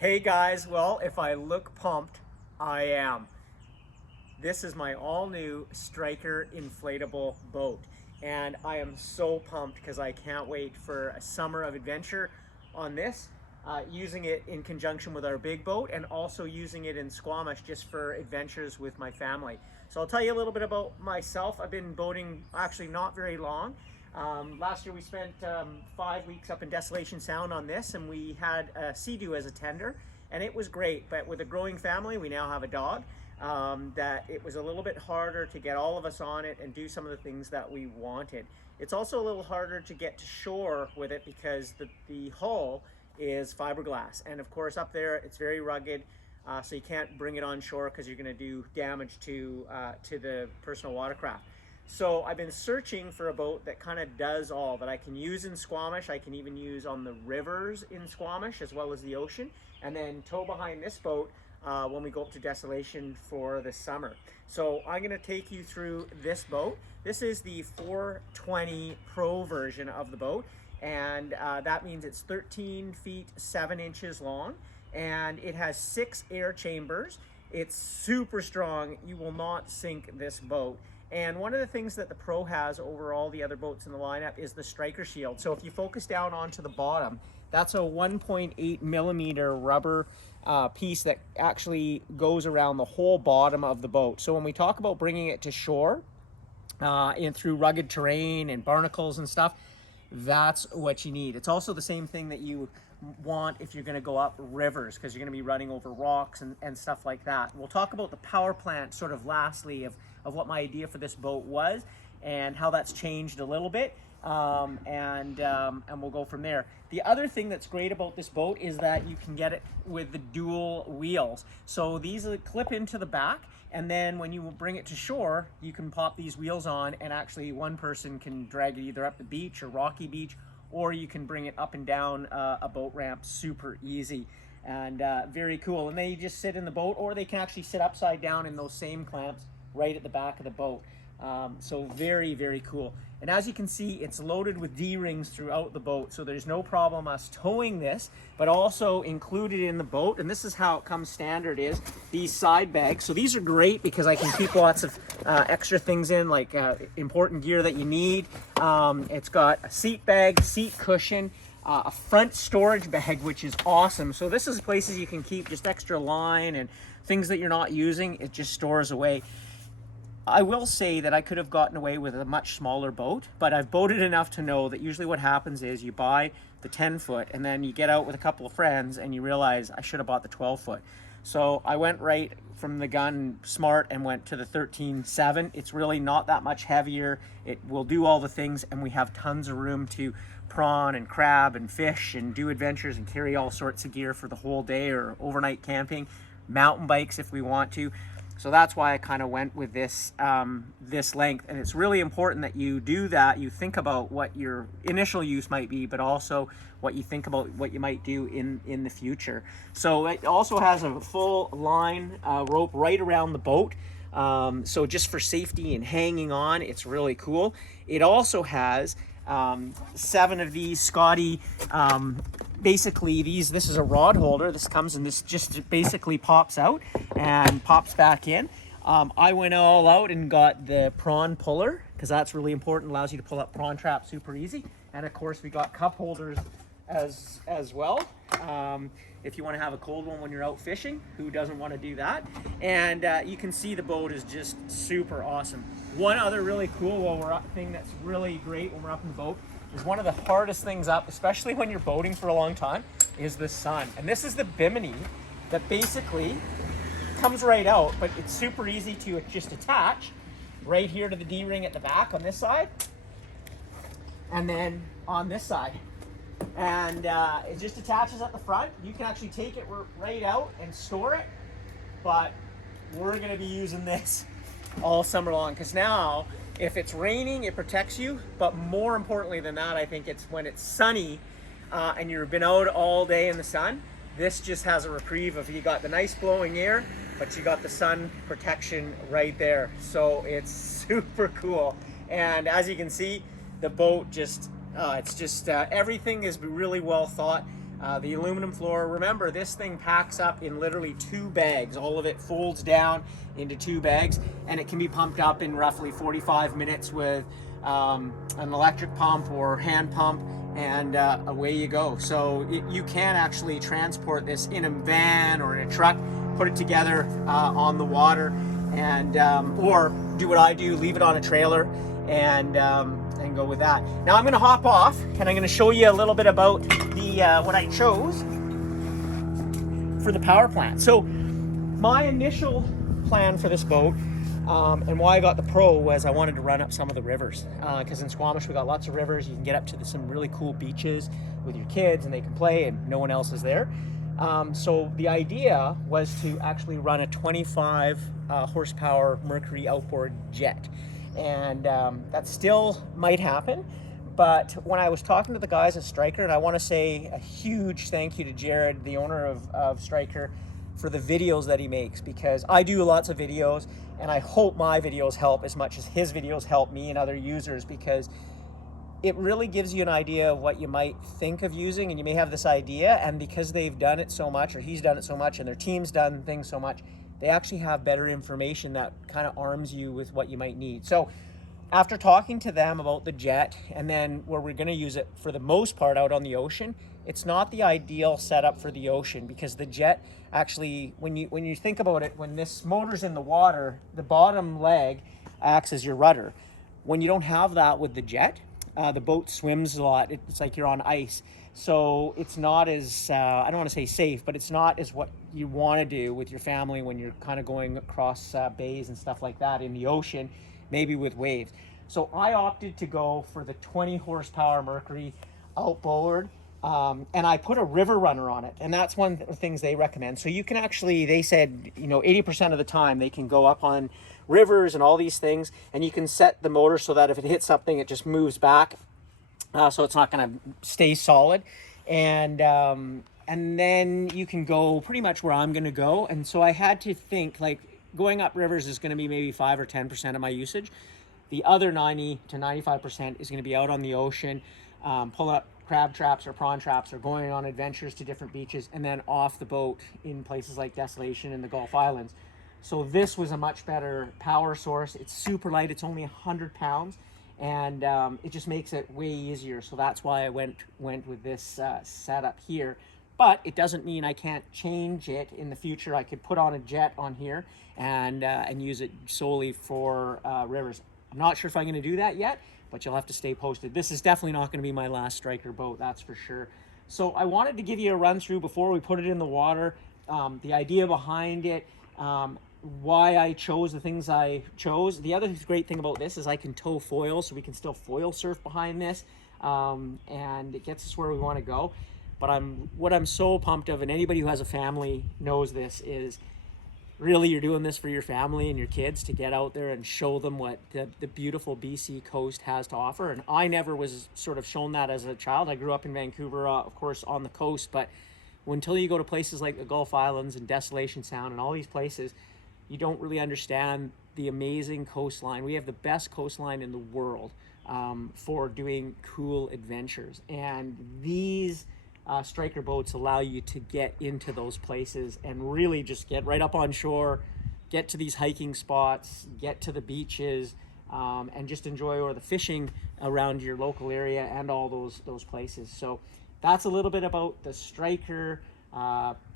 Hey guys, well, if I look pumped, I am. This is my all-new Stryker Inflatable boat, and I am so pumped because I can't wait for a summer of adventure on this, using it in conjunction with our big boat and also using it in Squamish just for adventures with my family. So I'll tell you a little bit about myself. I've been boating actually not very long. Last year we spent 5 weeks up in Desolation Sound on this, and we had a Sea-Doo as a tender, and it was great. But with a growing family, we now have a dog, that it was a little bit harder to get all of us on it and do some of the things that we wanted. It's also a little harder to get to shore with it because the hull is fiberglass, and of course up there it's very rugged, so you can't bring it on shore because you're going to do damage to the personal watercraft. So I've been searching for a boat that kind of does all, that I can use in Squamish. I can even use on the rivers in Squamish as well as the ocean, and then tow behind this boat when we go up to Desolation for the summer. So I'm going to take you through this boat. This is the 420 Pro version of the boat, and that means it's 13 feet 7 inches long, and it has 6 air chambers. It's super strong. You will not sink this boat. And one of the things that the Pro has over all the other boats in the lineup is the Stryker shield. So if you focus down onto the bottom, that's a 1.8 millimeter rubber piece that actually goes around the whole bottom of the boat. So when we talk about bringing it to shore, and through rugged terrain and barnacles and stuff, that's what you need. It's also the same thing that you want if you're going to go up rivers, because you're going to be running over rocks and stuff like that. We'll talk about the power plant sort of lastly of what my idea for this boat was and how that's changed a little bit, and we'll go from there. The other thing that's great about this boat is that you can get it with the dual wheels. So these clip into the back, and then when you bring it to shore, you can pop these wheels on, and actually one person can drag it either up the beach or rocky beach, or you can bring it up and down a boat ramp super easy, and very cool. And then you just sit in the boat, or they can actually sit upside down in those same clamps right at the back of the boat. So very, very cool. And as you can see, it's loaded with D-rings throughout the boat, so there's no problem us towing this, but also included in the boat, and this is how it comes standard, is these side bags. So these are great because I can keep lots of extra things in, like important gear that you need. It's got a seat bag, seat cushion, a front storage bag, which is awesome. So this is places you can keep just extra line and things that you're not using. It just stores away. I will say that I could have gotten away with a much smaller boat, but I've boated enough to know that usually what happens is you buy the 10-foot and then you get out with a couple of friends and you realize I should have bought the 12-foot. So I went right from the gun smart and went to the 13.7. It's really not that much heavier. It will do all the things, and we have tons of room to prawn and crab and fish and do adventures and carry all sorts of gear for the whole day or overnight camping, mountain bikes if we want to. So that's why I kind of went with this this length, and it's really important that you do that. You think about what your initial use might be, but also what you think about what you might do in the future. So it also has a full line rope right around the boat. So just for safety and hanging on, it's really cool. It also has 7 of these Scotty, basically this is a rod holder. This comes and this just basically pops out and pops back in. I went all out and got the prawn puller because that's really important. Allows you to pull up prawn traps super easy. And of course we got cup holders as well. If you want to have a cold one when you're out fishing, who doesn't want to do that? And you can see the boat is just super awesome. One other really cool thing that's really great when we're up in the boat is one of the hardest things up, especially when you're boating for a long time, is the sun. And this is the bimini that basically comes right out, but it's super easy to just attach right here to the D-ring at the back on this side, and then on this side. And it just attaches at the front. You can actually take it right out and store it, but we're going to be using this all summer long, because now if it's raining, it protects you, but more importantly than that, I think it's when it's sunny and you've been out all day in the sun, this just has a reprieve of, you got the nice blowing air, but you got the sun protection right there. So it's super cool. And as you can see, the boat just, everything is really well thought. The aluminum floor, remember this thing packs up in literally 2 bags. All of it folds down into 2 bags, and it can be pumped up in roughly 45 minutes with an electric pump or hand pump, and away you go. So you can actually transport this in a van or in a truck, put it together on the water, and or do what I do, leave it on a trailer and go with that. Now I'm going to hop off and I'm going to show you a little bit about the what I chose for the power plant. So my initial plan for this boat and why I got the Pro was I wanted to run up some of the rivers, because in Squamish we got lots of rivers. You can get up to some really cool beaches with your kids and they can play and no one else is there. So the idea was to actually run a 25 horsepower Mercury outboard jet, and that still might happen. But when I was talking to the guys at Stryker, and I want to say a huge thank you to Jared, the owner of Stryker, for the videos that he makes, because I do lots of videos and I hope my videos help as much as his videos help me and other users, because it really gives you an idea of what you might think of using, and you may have this idea, and because they've done it so much, or he's done it so much, and their team's done things so much, they actually have better information that kind of arms you with what you might need. So after talking to them about the jet, and then where we're going to use it for the most part out on the ocean, it's not the ideal setup for the ocean, because the jet actually, when you think about it, when this motor's in the water, the bottom leg acts as your rudder. When you don't have that with the jet, the boat swims a lot. It's like you're on ice. So it's not as, I don't want to say safe, but it's not as what you want to do with your family when you're kind of going across bays and stuff like that in the ocean, maybe with waves. So I opted to go for the 20 horsepower Mercury outboard, and I put a river runner on it. And that's one of the things they recommend. So you can actually, they said, 80% of the time they can go up on rivers and all these things, and you can set the motor so that if it hits something, it just moves back. So it's not going to stay solid, and then you can go pretty much where I'm going to go. And so I had to think, like, going up rivers is going to be maybe 5 or 10% of my usage. The other 90 to 95% is going to be out on the ocean, pulling up crab traps or prawn traps, or going on adventures to different beaches, and then off the boat in places like Desolation and the Gulf Islands. So this was a much better power source. It's super light. It's only 100 pounds. And it just makes it way easier. So that's why I went with this setup here. But it doesn't mean I can't change it in the future. I could put on a jet on here and use it solely for rivers. I'm not sure if I'm going to do that yet, but you'll have to stay posted. This is definitely not going to be my last Stryker boat, that's for sure. So I wanted to give you a run through before we put it in the water, the idea behind it, why I chose the things I chose. The other great thing about this is I can tow foil, so we can still foil surf behind this, and it gets us where we want to go. But what I'm so pumped of, and anybody who has a family knows this, is really you're doing this for your family and your kids to get out there and show them what the beautiful BC coast has to offer. And I never was sort of shown that as a child. I grew up in Vancouver, of course, on the coast, but until you go to places like the Gulf Islands and Desolation Sound and all these places, you don't really understand the amazing coastline. We have the best coastline in the world for doing cool adventures. And these Stryker boats allow you to get into those places and really just get right up on shore, get to these hiking spots, get to the beaches, and just enjoy or the fishing around your local area and all those places. So that's a little bit about the Stryker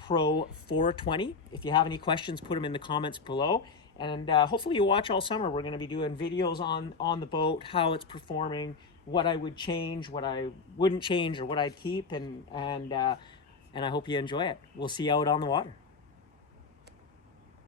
Pro 420. If you have any questions, put them in the comments below, and hopefully you watch all summer. We're going to be doing videos on the boat, how it's performing, what I would change, what I wouldn't change, or what I'd keep, and I hope you enjoy it. We'll see you out on the water.